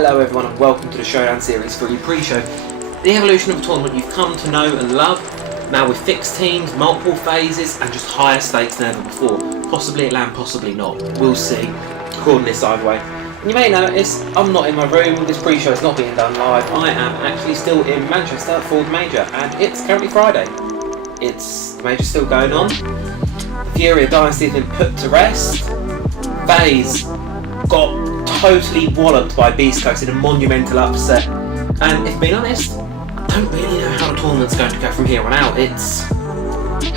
Hello everyone and welcome to the Showdown Series 3 pre-show. The evolution of a tournament you've come to know and love, now with fixed teams, multiple phases and just higher stakes than ever before. Possibly at land, possibly not. We'll see. Recording this either way. And you may notice I'm not in my room, this pre-show is not being done live. I am actually still in Manchester for the Major and it's currently Friday. The Major's still going on. The Fury of Dynasty has been put to rest. FaZe got totally walloped by Beast Coast in a monumental upset, and if being honest, I don't really know how the tournament's going to go from here on out. It's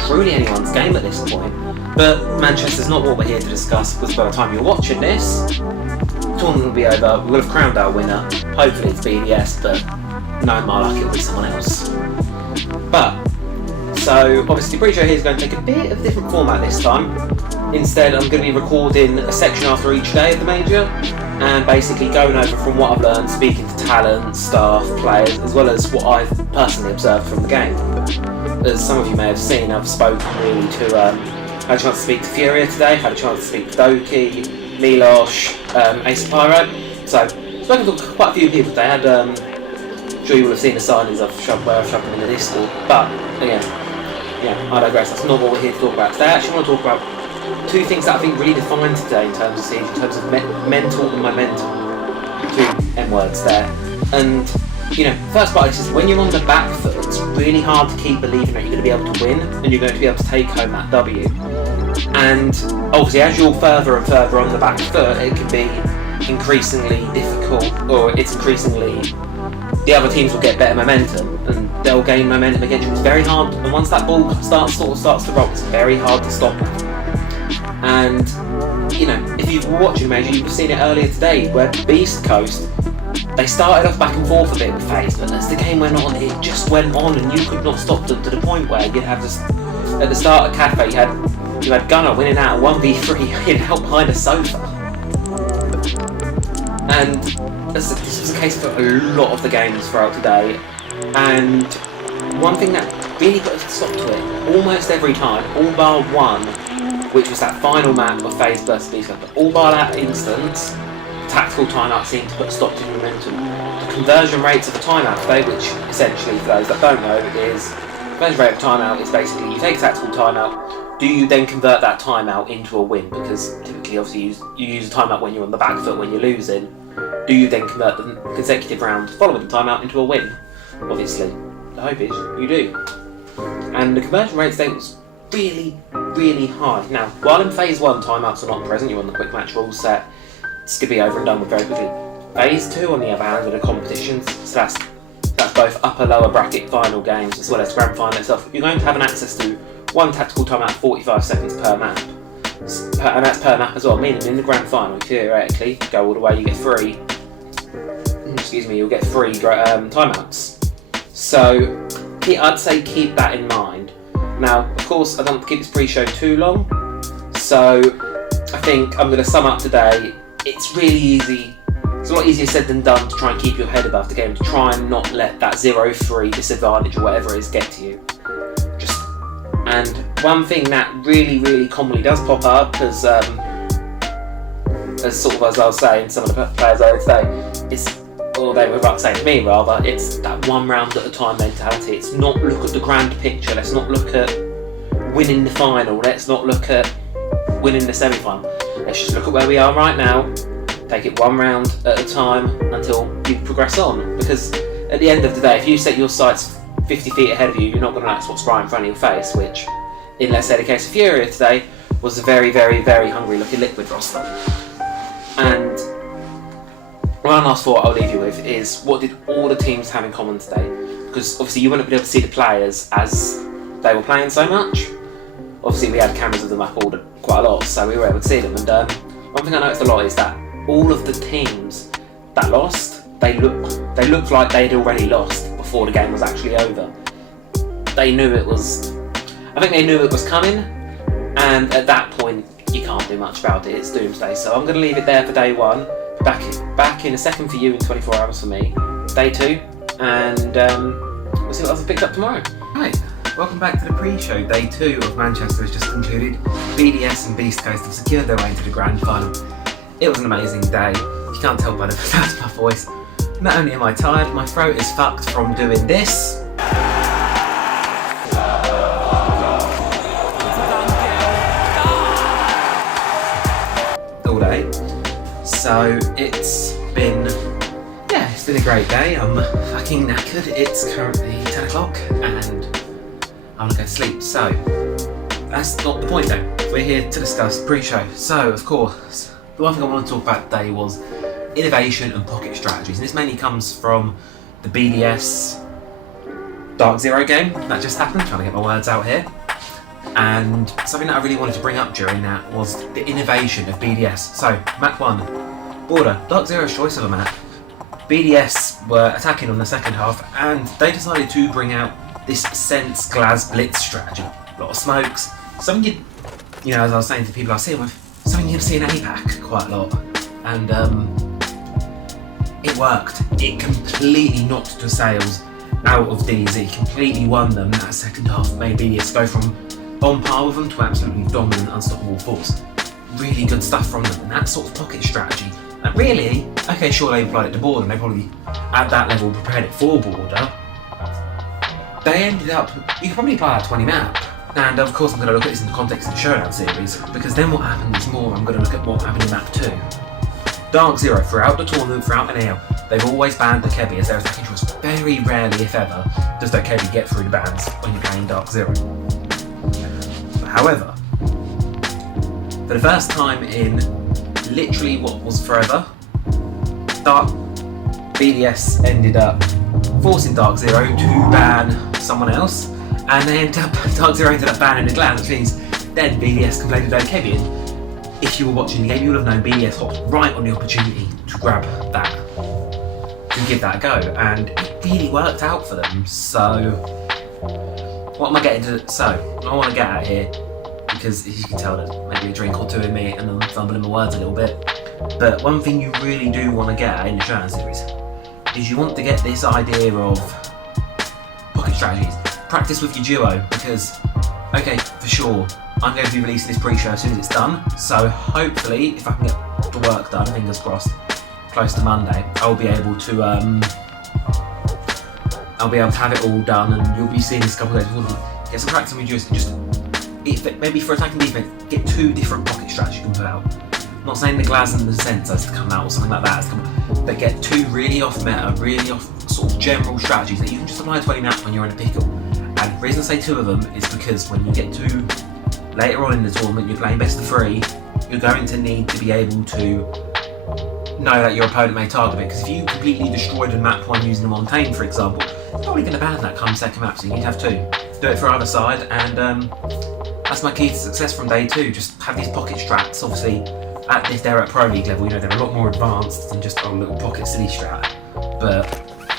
truly anyone's game at this point, but Manchester's not what we're here to discuss, because by the time you're watching this, the tournament will be over. We'll have crowned our winner. Hopefully it's BDS, but knowing my luck, it'll be someone else. So obviously the pre-show here is going to take a bit of a different format this time. Instead, I'm going to be recording a section after each day of the Major and basically going over from what I've learned, speaking to talent, staff, players, as well as what I've personally observed from the game. As some of you may have seen, I've spoken really to, had a chance to speak to Furia today, had a chance to speak to Doki, Milosh, Ace Pyro. So, spoken to quite a few people today. I'm sure you will have seen the signings I've shoved them in the Discord, but again, I digress. That's not what we're here to talk about today. I actually want to talk about two things that I think really define today in terms of Siege, in terms of mental and momentum. Two M words there. And, first part is when you're on the back foot, it's really hard to keep believing that you're going to be able to win and you're going to be able to take home that W. And obviously as you're further and further on the back foot, it can be increasingly difficult, or it's increasingly, the other teams will get better momentum and they'll gain momentum against you. It's very hard, and once that ball starts to roll, it's very hard to stop it. And, if you were watching Major, you've seen it earlier today, where Beast Coast, they started off back and forth a bit with FaZe, but as the game went on, it just went on, and you could not stop them to the point where you'd have this, at the start of Cafe, you had Gunnar winning out a 1v3 hid out behind a sofa. And this was the case for a lot of the games throughout today, and one thing that really put a stop to it, almost every time, all bar one, which was that final map of FaZe vs Beast Coast, but all bar that instance, tactical timeout seemed to put a stop to momentum. The conversion rates of a timeout today, which essentially, for those that don't know, is conversion rate of timeout is basically you take a tactical timeout, do you then convert that timeout into a win? Because typically, obviously, you use a timeout when you're on the back foot, when you're losing. Do you then convert the consecutive round following the timeout into a win? Obviously, the hope is you do. And the conversion rate today was really, really high. Now, while in Phase 1 timeouts are not present, you're on the quick match rule set, it's going to be over and done with very quickly. Phase 2, on the other hand, are the competitions, so that's both upper lower bracket final games as well as grand final itself. You're going to have an access to one tactical timeout 45 seconds per map. And that's per map as well, meaning in the grand final, theoretically, go all the way, you get three. You'll get three timeouts. So, I'd say keep that in mind. Now, of course, I don't want to keep this pre-show too long, so I think I'm going to sum up today. It's really easy. It's a lot easier said than done to try and keep your head above the game, to try and not let that 0-3 disadvantage or whatever it is get to you. And one thing that really, really commonly does pop up, as I was saying, some of the players earlier today, or they were about to say to me rather, it's that one round at a time mentality. It's not look at the grand picture, let's not look at winning the final, let's not look at winning the semi-final. Let's just look at where we are right now, take it one round at a time until you progress on. Because at the end of the day, if you set your sights 50 feet ahead of you, you're not going to notice what's right in front of your face, which, in let's say the case of Furia today, was a very, very, very hungry looking Liquid roster. And one last thought I'll leave you with is, what did all the teams have in common today? Because obviously you wouldn't be able to see the players as they were playing so much. Obviously we had cameras of them up quite a lot, so we were able to see them. And one thing I noticed a lot is that all of the teams that lost, they looked like they'd already lost before the game was actually over. They knew it was coming, and at that point you can't do much about it. It's doomsday. So I'm going to leave it there for day one. Back in a second for you in 24 hours for me. Day 2, and we'll see what else I picked up tomorrow. Right, welcome back to the pre-show. Day 2 of Manchester has just concluded. BDS and Beast Coast have secured their way into the grand final. It was an amazing day. you can't tell by the sound of my voice, not only am I tired, my throat is fucked from doing this. All day. So it's been a great day. I'm fucking knackered. It's currently 10 o'clock and I'm gonna go to sleep. So that's not the point though. We're here to discuss pre-show. So of course, the one thing I want to talk about today was innovation and pocket strategies. And this mainly comes from the BDS Dark Zero game that just happened. Trying to get my words out here. And something that I really wanted to bring up during that was the innovation of BDS. So map 1, border, Dark Zero's choice of a map. BDS were attacking on the second half and they decided to bring out this Sense Glass Blitz strategy. A lot of smokes, something you know, as I was saying to people I was seeing with, something you'd see in APAC quite a lot. And it worked. It completely knocked the sales out of these. It completely won them. That second half made BDS go from on par with them to absolutely dominant, unstoppable force. Really good stuff from them, and that sort of pocket strategy. And really, okay, sure, they applied it to border, and they probably, at that level, prepared it for border. They ended up, you could probably apply that to any map. And of course, I'm going to look at this in the context of the Showdown series, because then what happened is more, I'm going to look at what happened in map 2. Dark Zero, throughout the tournament, throughout NAL, they've always banned the Kebi as their attacking choice. Very rarely, if ever, does the Kebi get through the bans when you're playing Dark Zero. However, for the first time in literally what was forever, BDS ended up forcing Dark Zero to ban someone else, and Dark Zero ended up banning the Glan, which means then BDS can play the Kebi. If you were watching the game, you would have known BDS hopped right on the opportunity to grab that, to give that a go, and it really worked out for them. So, what am I getting to? So, I want to get at here, because as you can tell, there's maybe a drink or two in me, and I'm fumbling my words a little bit. But one thing you really do want to get at in the Showdown series is you want to get this idea of pocket strategies. Practice with your duo, because, okay, for sure, I'm going to be releasing this pre-show as soon as it's done, so hopefully, if I can get the work done, fingers crossed, close to Monday, I'll be able to have it all done, and you'll be seeing this a couple of days before. Get some practice with duos, just, maybe for attacking defense, get 2 different pocket strategies you can put out. I'm not saying the Glass and the Sense has to come out or something like that has to come out, but get 2 really off meta, really off sort of general strategies that you can just apply to any map when you're in a pickle. And the reason I say 2 of them is because when you get to later on in the tournament, you're playing best of 3, you're going to need to be able to know that your opponent may target it, because if you completely destroyed a map 1 using a Montaigne, for example, you're probably going to ban that come second map, so you need to have 2. Do it for either side, and that's my key to success from day 2. Just have these pocket strats. Obviously, if they're at Pro League level, you know, they're a lot more advanced than just a little pocket silly strat. But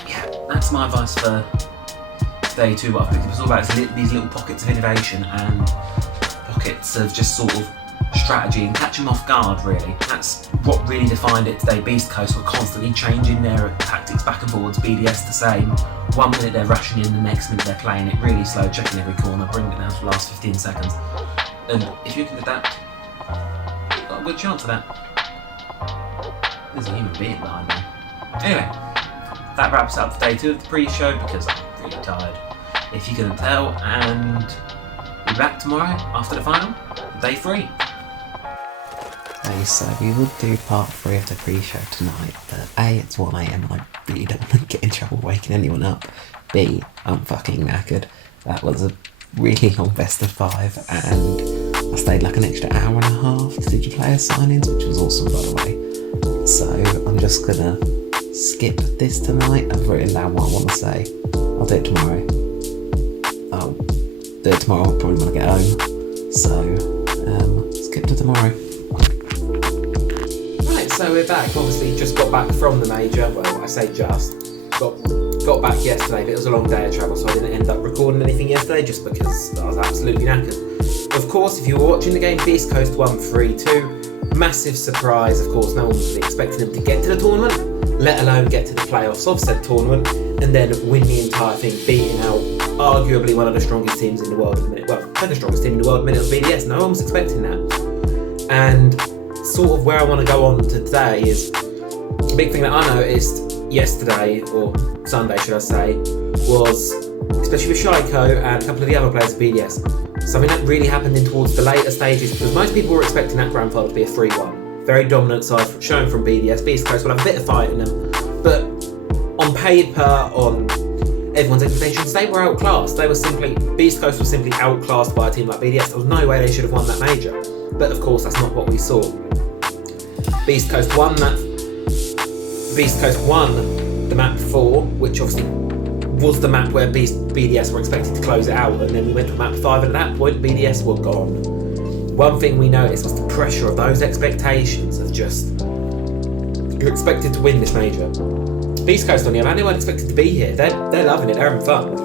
yeah, that's my advice for day 2. What I've picked up is all about these little pockets of innovation and pockets of just sort of strategy and catch them off guard, really. That's what really defined it today. Beast Coast were constantly changing their tactics back and forwards, BDS the same. 1 minute they're rushing in, the next minute they're playing it really slow, checking every corner, bringing it down to the last 15 seconds. And if you can do that, you've got a good chance of that. There's a human being behind me. Anyway, that wraps up day 2 of the pre-show, because I'm really tired, if you couldn't tell, and be back tomorrow after the final, day 3. Okay, so we will do part 3 of the pre-show tonight, but A, it's 1am and I really don't want to get in trouble waking anyone up. B, I'm fucking knackered. That was a really long best of 5, and I stayed like an extra hour and a half to do the player sign-ins, which was awesome, by the way. So I'm just gonna skip this tonight. I've written down what I want to say. I'll do it tomorrow. I'll do it tomorrow, probably when I get home. So, skip to tomorrow. So we're back. Obviously, just got back from the major. Well, I say just got back yesterday, but it was a long day of travel, so I didn't end up recording anything yesterday just because I was absolutely knackered. Of course, if you were watching the game, Beast Coast won 3-2. Massive surprise. Of course, no one was expecting them to get to the tournament, let alone get to the playoffs of said tournament, and then win the entire thing, beating out arguably one of the strongest teams in the world at the minute. Well, the strongest team in the world at the minute was BDS. No one was expecting that. And sort of where I want to go on to today is big thing that I noticed yesterday, or Sunday should I say, was, especially with Shaiko and a couple of the other players of BDS, something that really happened in towards the later stages, because most people were expecting that grand final to be a 3-1. Very dominant side shown from BDS. Beast Coast will have a bit of fight in them, but on paper, on everyone's expectations, they were outclassed. Beast Coast was simply outclassed by a team like BDS. There was no way they should have won that major. But of course, that's not what we saw. Beast Coast won the map 4, which obviously was the map where BDS were expected to close it out, and then we went to map 5, and at that point, BDS were gone. One thing we noticed was the pressure of those expectations of just, you're expected to win this major. Beast Coast on the other hand, they weren't expected to be here. They're loving it, they're having fun.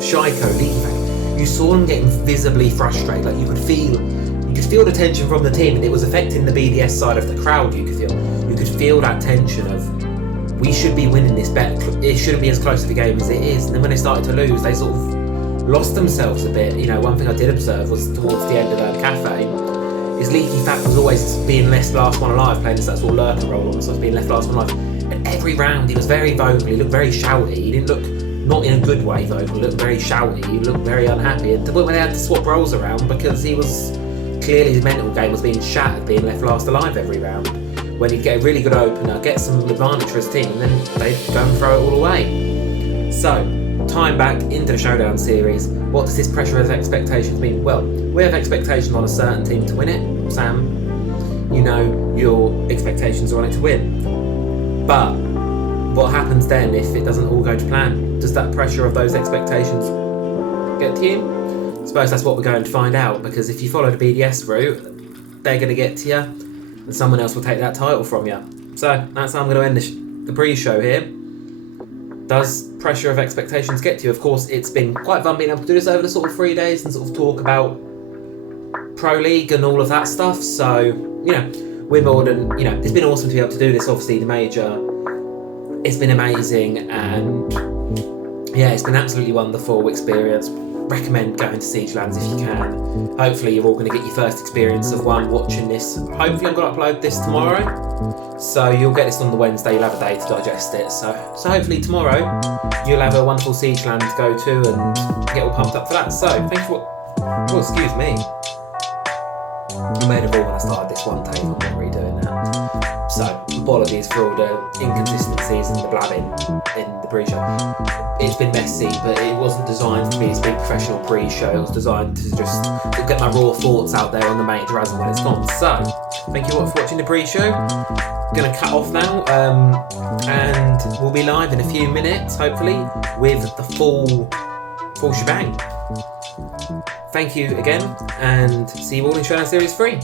Shaiko, Leaky, you saw them getting visibly frustrated. Like you could feel the tension from the team, and it was affecting the BDS side of the crowd. You could feel that tension of, we should be winning this bet. It shouldn't be as close of a game as it is. And then when they started to lose, they sort of lost themselves a bit. You know, one thing I did observe was towards the end of the cafe, is Leaky Fat was always being left last one alive, playing this that sort of lurker role on, so being left last one alive. And every round he was very vocal, he looked very shouty, he didn't look, not in a good way vocal, he looked very shouty, he looked very unhappy. And to the point where they had to swap roles around because he was, clearly his mental game was being shattered, being left last alive every round. When he'd get a really good opener, get some advantage for his team, and then they'd go and throw it all away. So, time back into the Showdown series, what does this pressure of expectations mean? Well, we have expectations on a certain team to win it. Sam, you know your expectations are on it to win. But what happens then if it doesn't all go to plan? Does that pressure of those expectations get to you? I suppose that's what we're going to find out, because if you follow the BDS route, they're going to get to you, and someone else will take that title from you. So that's how I'm going to end the pre-show here. Does pressure of expectations get to you? Of course, it's been quite fun being able to do this over the sort of 3 days and sort of talk about Pro League and all of that stuff. So, you know, Wimbledon, you know, it's been awesome to be able to do this. Obviously, the major, it's been amazing, and yeah, it's been absolutely wonderful experience. Recommend going to Siege Lands if you can. Hopefully you're all going to get your first experience of one watching this. Hopefully I'm going to upload this tomorrow, so you'll get this on the Wednesday, you'll have a day to digest it. So hopefully tomorrow you'll have a wonderful Siege Land to go to and get all pumped up for that. So thank you for, oh excuse me, I made a ball when I started this one take, I'm not redoing that. So apologies for all the inconsistencies and the blabbing in the pre-show. It's been messy, but it wasn't designed to be this big professional pre-show. It was designed to just get my raw thoughts out there on the major as and when it's gone. So, thank you all for watching the pre-show. Gonna cut off now, and we'll be live in a few minutes, hopefully, with the full shebang. Thank you again, and see you all in Showdown Series 3.